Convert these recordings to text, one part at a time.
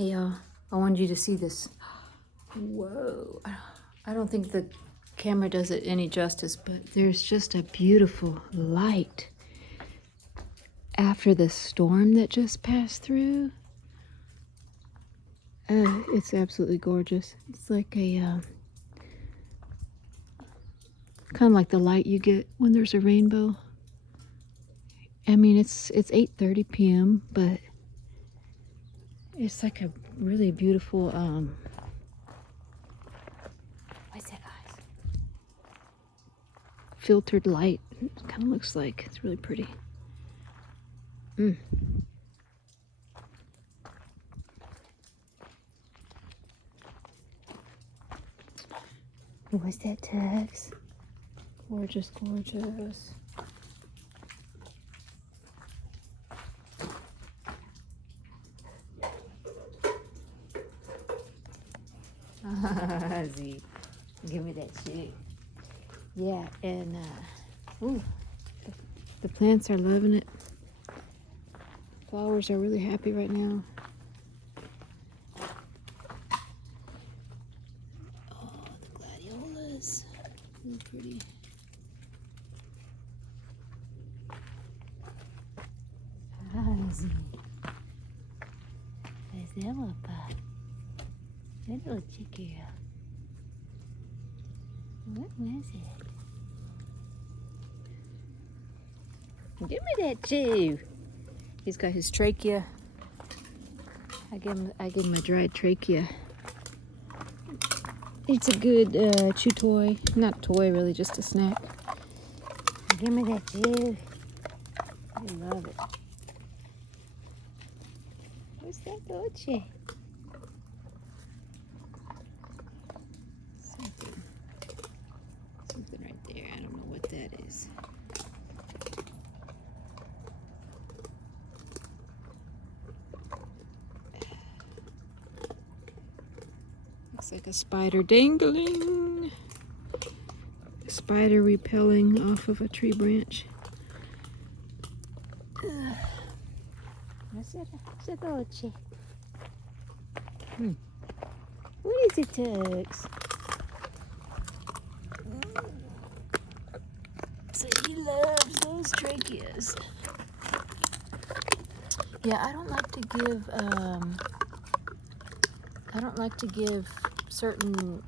Hey y'all, I wanted you to see this. Whoa. I don't think the camera does it any justice, but there's just a beautiful light after the storm that just passed through. It's absolutely gorgeous. It's like a kind of like the light you get when there's a rainbow. I mean, it's 8:30 p.m., but it's like a really beautiful what's that, guys? Filtered light. It kind of looks like it's really pretty. What's that, Tex? Gorgeous, gorgeous. Ozzy, give me that shit. Yeah, and the plants are loving it. Flowers are really happy right now. Oh, the gladiolas, really pretty. Ozzy, there's the papa. That little chicken. What was it? Give me that chew. He's got his trachea. I gave him a dried trachea. It's a good chew toy. Not toy, really, just a snack. Give me that chew. I love it. What's that, Dolce? Something right there. I don't know what that is. Looks like a spider dangling. A spider repelling off of a tree branch. What's that? Dolce? What is it, Tux? So he loves those tracheas. Yeah, I don't like to give certain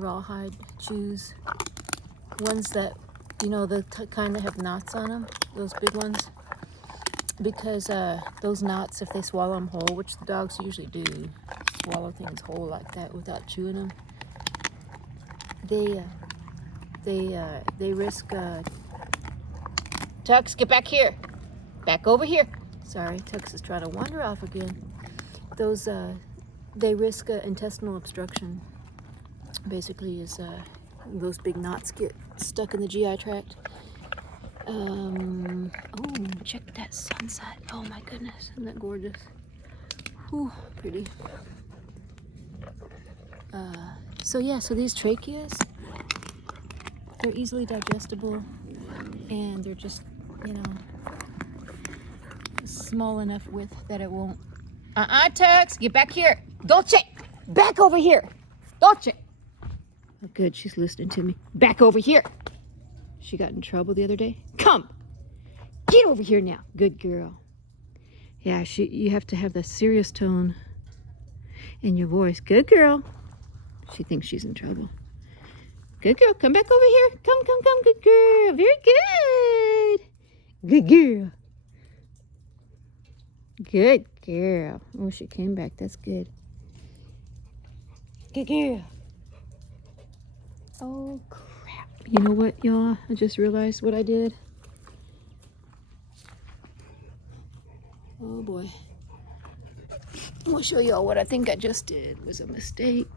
rawhide chews, ones that, you know, the kind that have knots on them, those big ones, because those knots, if they swallow them whole, which the dogs usually do, swallow things whole like that without chewing them, they risk. Tux, get back here, back over here. Sorry, Tux is trying to wander off again. Those they risk intestinal obstruction. Basically, is those big knots get stuck in the GI tract. Oh, check that sunset. Oh my goodness, isn't that gorgeous? Ooh, pretty. So these tracheas, they're easily digestible, and they're just, you know, small enough width that it won't. Tex, get back here. Dolce, back over here. Dolce. Oh, good, she's listening to me. Back over here. She got in trouble the other day. Come, get over here now. Good girl. Yeah, you have to have the serious tone in your voice. Good girl. She thinks she's in trouble. Good girl, come back over here. Come, good girl. Very good. Good girl. Good girl. Oh, she came back. That's good. Good girl. Oh, crap. You know what, y'all? I just realized what I did. Oh, boy. I'm going to show y'all what I think I just did. It was a mistake.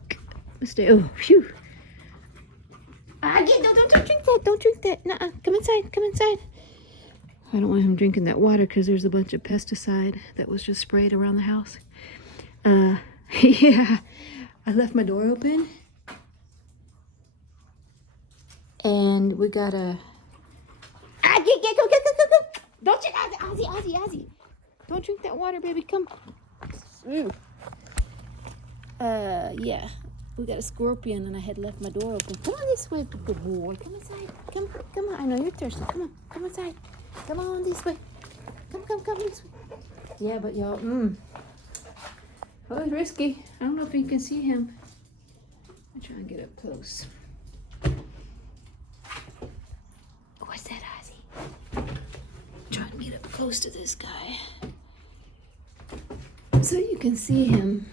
Oh, phew. Don't drink that. Don't drink that. Nuh-uh. Come inside. I don't want him drinking that water because there's a bunch of pesticide that was just sprayed around the house. Yeah, I left my door open. And we got a... Go. Don't you... Ozzy. Don't drink that water, baby. Come. Ooh. Yeah. We got a scorpion and I had left my door open. Come on this way, good boy. Come inside. Come on. I know you're thirsty. Come inside. Come on this way. Come this way. Yeah, but y'all, oh, it's risky. I don't know if you can see him. I'm trying to get up close. What's that, Ozzy? Trying to get up close to this guy so you can see him.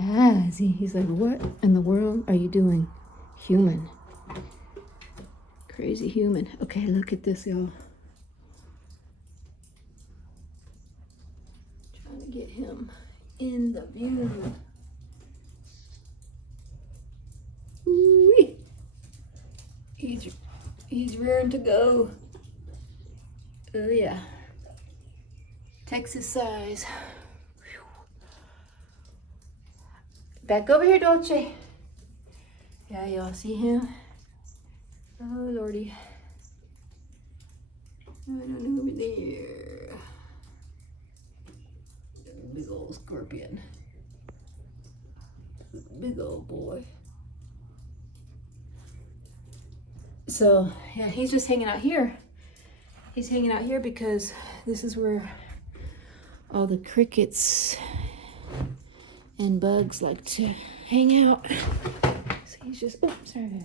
Ozzy, he's like, what in the world are you doing? Human. Crazy human. Okay, look at this, y'all. Trying to get him in the view. Woo-wee. He's rearing to go. Oh yeah. Texas size. Whew. Back over here, Dolce. Yeah, y'all see him? Oh lordy. I don't know over there. Big old scorpion. Big old boy. So, yeah, he's just hanging out here. He's hanging out here because this is where all the crickets and bugs like to hang out. So he's just, oh, sorry.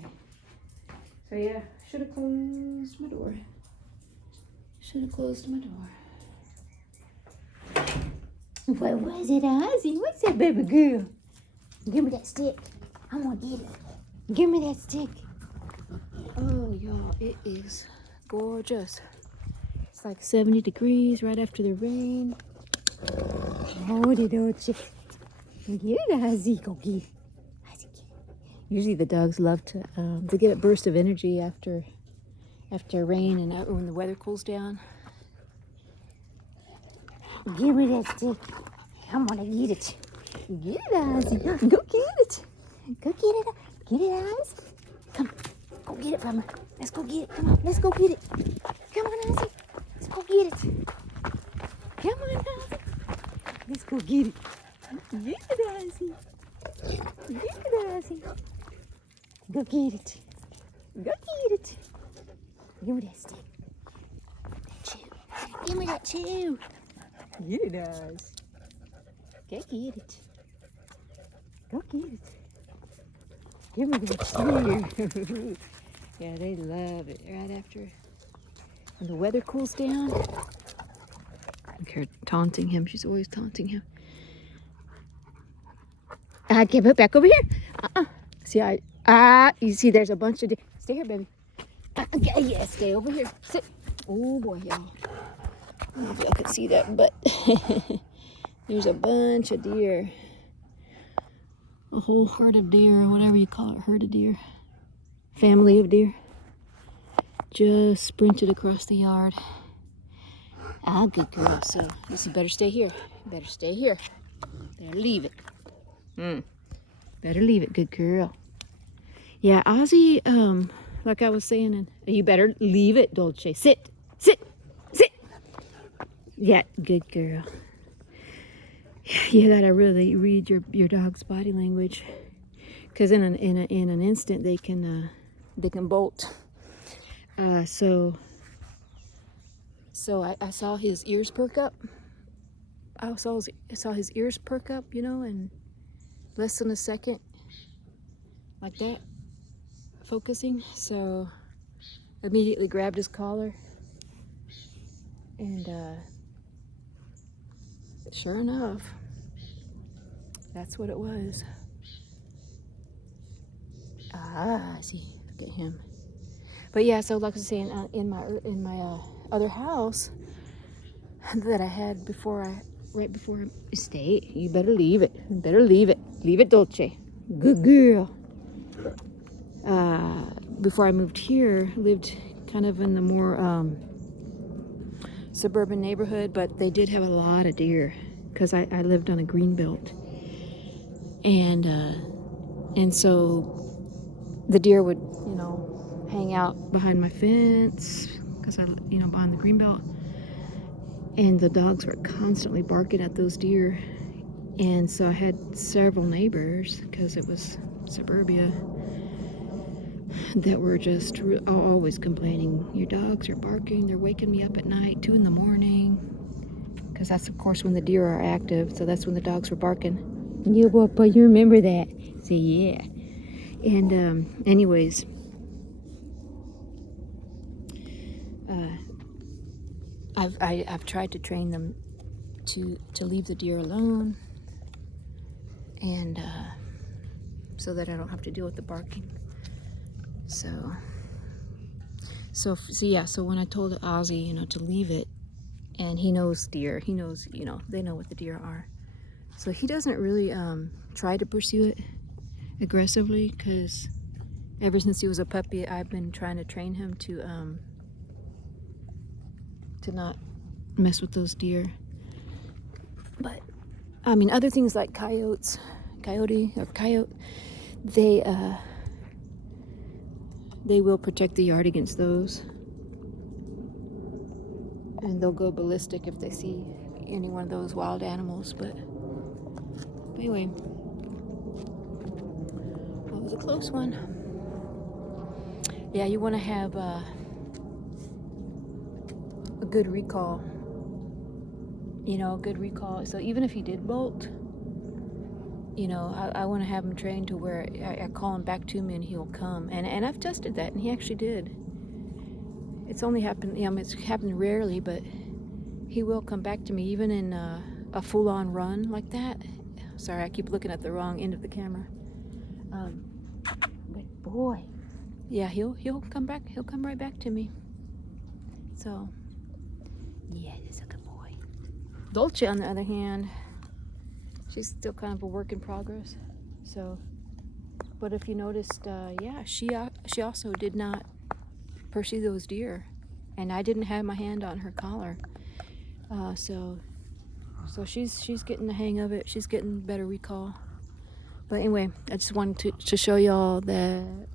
So yeah, should have closed my door. What was it, Ozzy? What's that, baby girl? Give me that stick. I'm gonna get it. Give me that stick. Oh, y'all, it is gorgeous. It's like 70 degrees right after the rain. Hold it, don't you? Get it, Ozzy. Go get it. Ozzy, get it. Usually the dogs love to get a burst of energy after rain and when the weather cools down. Give me that stick. I'm gonna get it. Get it, Ozzy. Go get it. Go get it. Get it, Ozzy. Come. Go get it from her. Let's go get it. Come on. Let's go get it. Come on, Ozzy. Let's go get it. Come on, Ozzy. Let's go get it. Get it, Ozzy. Get it, Ozzy. Go get it. Go get it. Give me that stick. That chew. Give me that chew. Get it, Ozzy. Go get it. Go get it. Give me that chew. Yeah, they love it right after when the weather cools down. Look her taunting him. She's always taunting him. Give it back over here. See, you see there's a bunch of stay here, baby. Yeah, stay over here. Sit. Oh boy, y'all. I don't know if y'all can see that, but there's a bunch of deer. A whole herd of deer, or whatever you call it, herd of deer. Family of deer. Just sprinted across the yard. Good girl. So, you better stay here. Better stay here. Better leave it. Better leave it, good girl. Yeah, Ozzy, like I was saying, you better leave it, Dolce. Sit. Yeah, good girl. You gotta really read your dog's body language, because in an instant they can bolt. So I saw his ears perk up. I saw his ears perk up, in less than a second, like that, focusing. So immediately grabbed his collar, and sure enough, that's what it was. See, look at him. But yeah, so like I was saying, in my other house that I had right before I stay, you better leave it. Leave it, Dolce. Good girl. Before I moved here, lived kind of in the more suburban neighborhood, but they did have a lot of deer because I lived on a green belt, and so the deer would hang out behind my fence because I behind the green belt, and the dogs were constantly barking at those deer, And so I had several neighbors, because it was suburbia, that were just always complaining. Your dogs are barking, they're waking me up at night, 2 in the morning. Because that's, of course, when the deer are active, so that's when the dogs were barking. Yeah, but you remember that. So, yeah. And, anyways, I've tried to train them to leave the deer alone, and so that I don't have to deal with the barking. So when I told Ozzy, to leave it, and he knows deer, he knows, they know what the deer are. So he doesn't really try to pursue it aggressively, because ever since he was a puppy, I've been trying to train him to not mess with those deer. But I mean, other things like coyote, they will protect the yard against those, and they'll go ballistic if they see any one of those wild animals. But anyway, that was a close one. Yeah, you want to have a good recall. A good recall. So even if he did bolt, I want to have him trained to where I call him back to me and he'll come. And I've tested that, and he actually did. It's only happened, it's happened rarely, but he will come back to me, even in a full-on run like that. Sorry, I keep looking at the wrong end of the camera. But boy, yeah, he'll come back. He'll come right back to me. So, yeah, he's a good boy. Dolce, on the other hand, she's still kind of a work in progress. So, but if you noticed, she also did not pursue those deer, and I didn't have my hand on her collar. So she's getting the hang of it. She's getting better recall. But anyway, I just wanted to show y'all that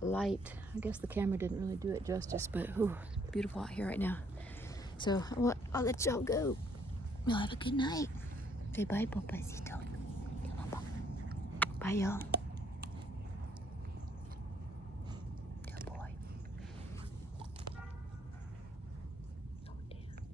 light. I guess the camera didn't really do it justice, but it's beautiful out here right now. So I'll let y'all go. Y'all have a good night. Say bye, Papacito. Bye, y'all.